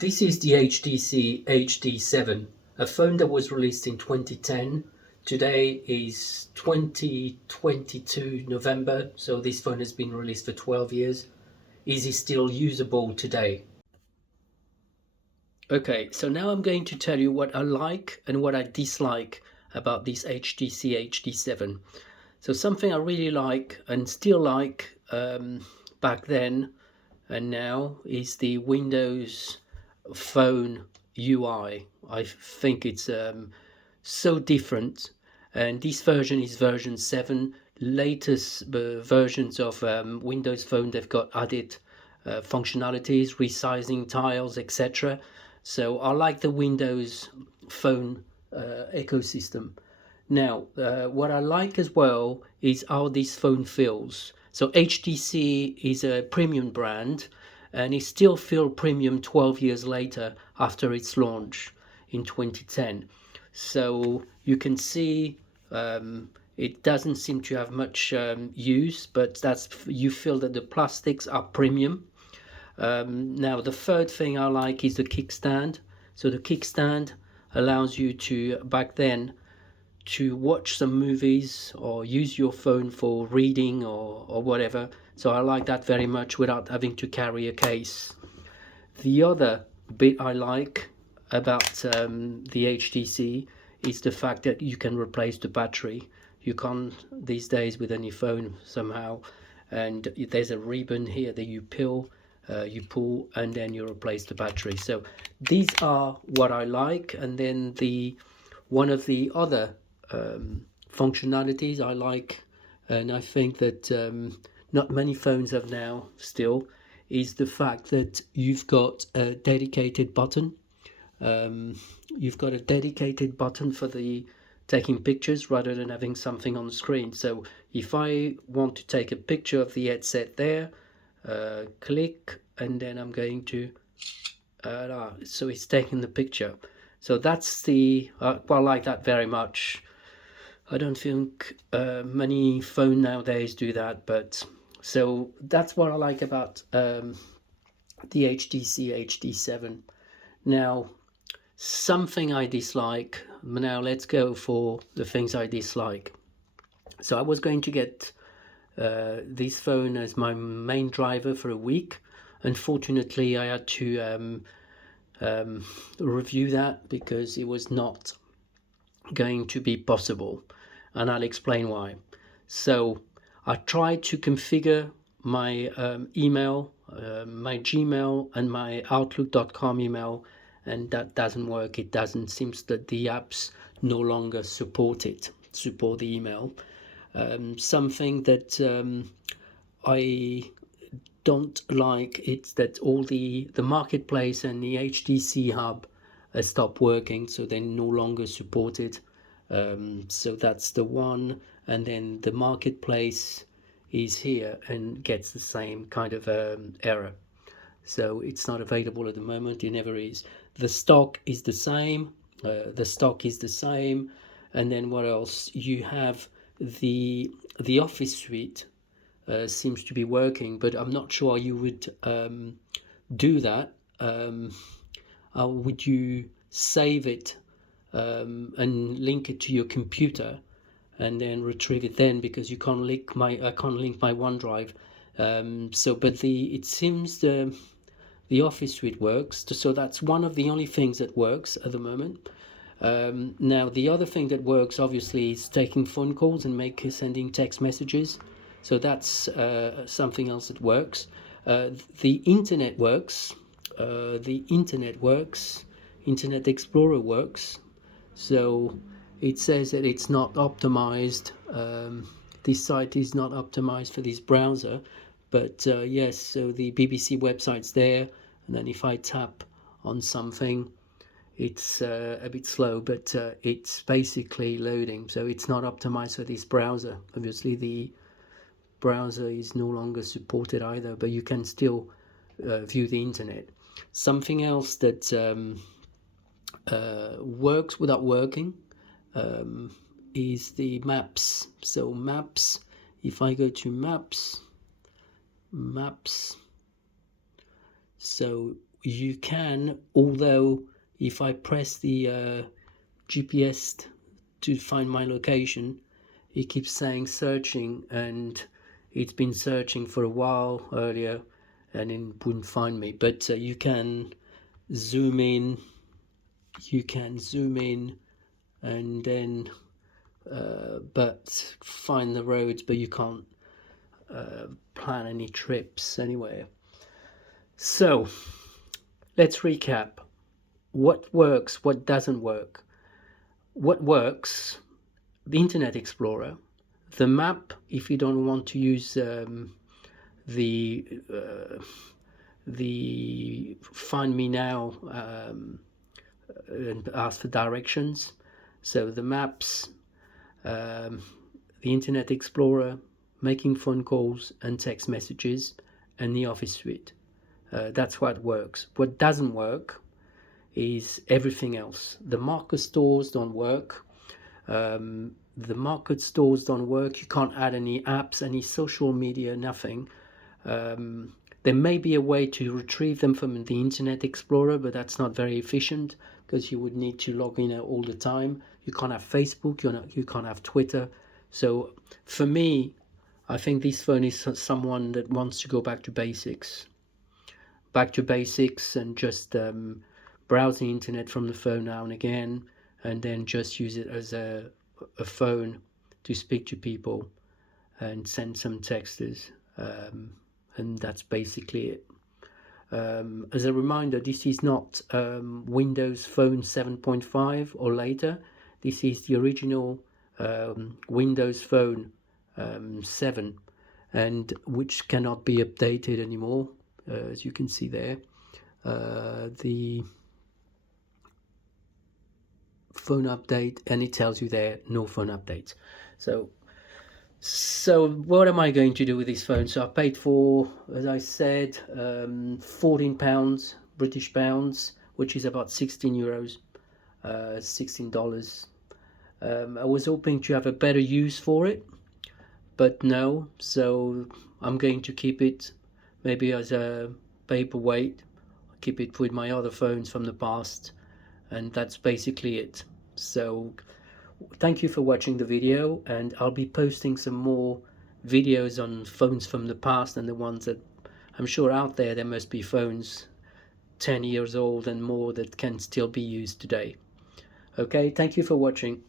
This is the HTC HD7, a phone that was released in 2010. Today is 2022 November, so this phone has been released for 12 years. Is it still usable today? Okay, so now I'm going to tell you what I like and what I dislike about this HTC HD7. So something I really like and still like back then and now is the Windows Phone UI. I think it's so different, and this version is version 7. Latest versions of Windows Phone, they've got added functionalities, resizing tiles, etc. So I like the Windows Phone ecosystem. Now, what I like as well is how this phone feels. So HTC is a premium brand, and it still feels premium 12 years later after its launch in 2010. So you can see it doesn't seem to have much use, but you feel that the plastics are premium. Now the third thing I like is the kickstand. So the kickstand allows you to, back then, to watch some movies or use your phone for reading or whatever. So I like that very much without having to carry a case. The other bit I like about the HTC is the fact that you can replace the battery. You can't these days with any phone somehow, and there's a ribbon here that you pull, and then you replace the battery. So these are what I like. And then one of the other functionalities I like, and I think that not many phones have now still, is the fact that you've got a dedicated button. You've got a dedicated button for the taking pictures rather than having something on the screen. So if I want to take a picture of the headset there, click, and then I'm going to so it's taking the picture. So that's well, I like that very much. I don't think many phones nowadays do that, but so that's what I like about the HTC HD7. Now, something I dislike. Now let's go for the things I dislike. So I was going to get this phone as my main driver for a week. Unfortunately, I had to review that because it was not going to be possible, and I'll explain why. So I tried to configure my email, my Gmail and my Outlook.com email, and that doesn't work. It doesn't. Seems that the apps no longer support the email. Something that I don't like, it's that all the marketplace and the HTC hub stopped working, so they're no longer supported. So that's the one. And then the marketplace is here and gets the same kind of error. So it's not available at the moment. It never is. The stock is the same. And then what else? You have the Office suite seems to be working, but I'm not sure you would do that. How would you save it and link it to your computer and then retrieve it then, because I can't link my OneDrive. But it seems the Office suite works. So that's one of the only things that works at the moment. Now the other thing that works obviously is taking phone calls and sending text messages. So that's something else that works. The internet works. Internet Explorer works. So it says that it's not optimized. This site is not optimized for this browser. But yes, so the BBC website's there. And then if I tap on something, it's a bit slow, but it's basically loading. So it's not optimized for this browser. Obviously, the browser is no longer supported either, but you can still view the internet. Something else that works without working is the maps. So maps, if I go to maps, so you can, although if I press the GPS to find my location, it keeps saying searching, and it's been searching for a while earlier and it wouldn't find me. But you can zoom in, and then but find the roads, but you can't plan any trips anywhere. So let's recap. What works, what doesn't work? What works: the Internet Explorer, the map if you don't want to use the Find Me Now and ask for directions. So the maps, the Internet Explorer, making phone calls and text messages, and the Office suite. That's what works. What doesn't work is everything else. The market stores don't work. The market stores don't work. You can't add any apps, any social media, nothing. There may be a way to retrieve them from the Internet Explorer, but that's not very efficient because you would need to log in all the time. You can't have Facebook, you can't have Twitter. So for me, I think this phone is someone that wants to go back to basics. And just browse the internet from the phone now and again, and then just use it as a phone to speak to people and send some texts, and that's basically it. As a reminder, this is not Windows Phone 7.5 or later. This is the original Windows Phone 7, and which cannot be updated anymore, as you can see there. The phone update, and it tells you there no phone updates. So what am I going to do with this phone? So I paid for, as I said, £14 British pounds, which is about 16 euros, $16. I was hoping to have a better use for it, but no. So I'm going to keep it maybe as a paperweight, keep it with my other phones from the past, and that's basically it. So thank you for watching the video, and I'll be posting some more videos on phones from the past and the ones that I'm sure out there must be phones 10 years old and more that can still be used today. Okay, thank you for watching.